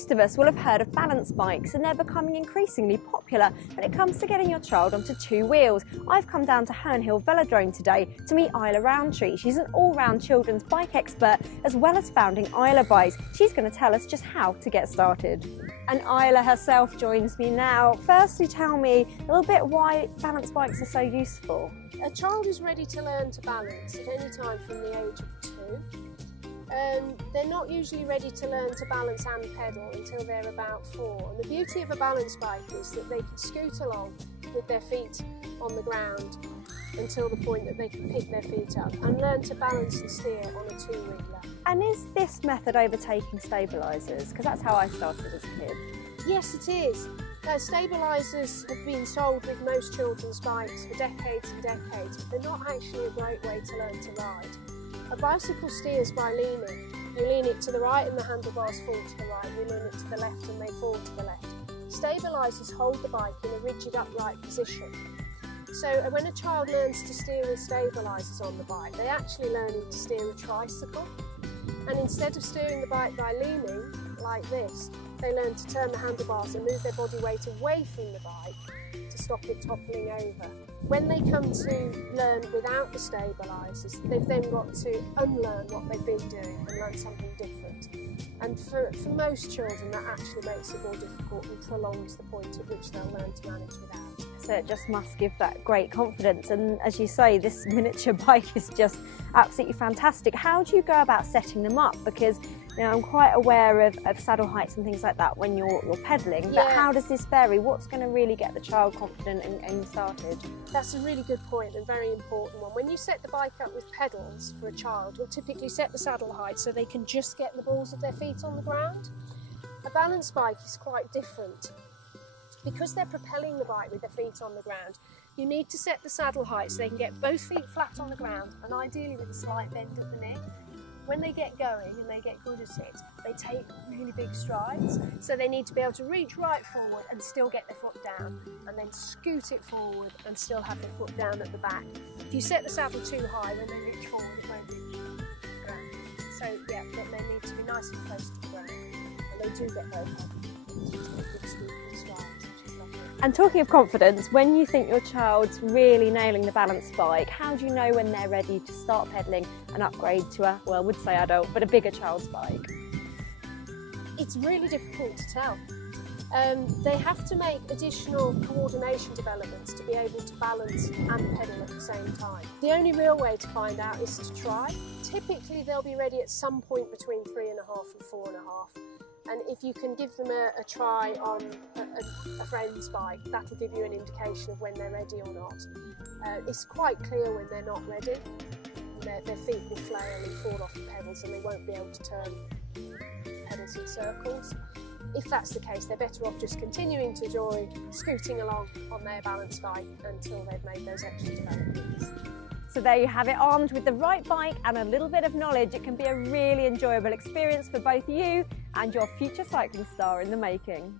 Most of us will have heard of balance bikes, and they're becoming increasingly popular when it comes to getting your child onto two wheels. I've come down to Herne Hill Velodrome today to meet Isla Rowntree. She's an all-round children's bike expert as well as founding Isla Bikes. She's going to tell us just how to get started. And Isla herself joins me now. Firstly, tell me a little bit why balance bikes are so useful. A child is ready to learn to balance at any time from the age of 2. They're not usually ready to learn to balance and pedal until they're about 4. And the beauty of a balance bike is that they can scoot along with their feet on the ground until the point that they can pick their feet up and learn to balance and steer on a two-wheeler. And is this method overtaking stabilisers? Because that's how I started as a kid. Yes, it is. Stabilisers have been sold with most children's bikes for decades and decades, but they're not actually a great way to learn to ride. A bicycle steers by leaning. You lean it to the right and the handlebars fall to the right. You lean it to the left and they fall to the left. Stabilisers hold the bike in a rigid upright position. So when a child learns to steer with stabilisers on the bike, they're actually learning to steer a tricycle. And instead of steering the bike by leaning, like this, they learn to turn the handlebars and move their body weight away from the bike to stop it toppling over. When they come to learn without the stabilisers, they've then got to unlearn what they've been doing and learn something different. And for most children, that actually makes it more difficult and prolongs the point at which they'll learn to manage without. So it just must give that great confidence. And as you say, this miniature bike is just absolutely fantastic. How do you go about setting them up? Because I'm quite aware of saddle heights and things like that when you're pedalling, but how does this vary? What's going to really get the child confident and started? That's a really good point and very important one. When you set the bike up with pedals for a child, you'll typically set the saddle height so they can just get the balls of their feet on the ground. A balance bike is quite different. Because they're propelling the bike with their feet on the ground, you need to set the saddle height so they can get both feet flat on the ground and ideally with a slight bend at the knee. When they get going and they get good at it, they take really big strides. So they need to be able to reach right forward and still get their foot down, and then scoot it forward and still have their foot down at the back. If you set the saddle too high, when they reach forward, it won't reach the ground. So yeah, but they need to be nice and close to the ground, and they do get very confident. Good scooping strides. And talking of confidence, when you think your child's really nailing the balance bike, how do you know when they're ready to start pedalling and upgrade to a, well, I would say adult, but a bigger child's bike? It's really difficult to tell. They have to make additional coordination developments to be able to balance and pedal at the same time. The only real way to find out is to try. Typically they'll be ready at some point between 3.5 and 4.5. And if you can give them a try on a friend's bike, that'll give you an indication of when they're ready or not. It's quite clear when they're not ready. Their feet will flail and fall off the pedals and they won't be able to turn pedals in circles. If that's the case, they're better off just continuing to enjoy scooting along on their balance bike until they've made those extra developments. So there you have it, armed with the right bike and a little bit of knowledge, it can be a really enjoyable experience for both you and your future cycling star in the making.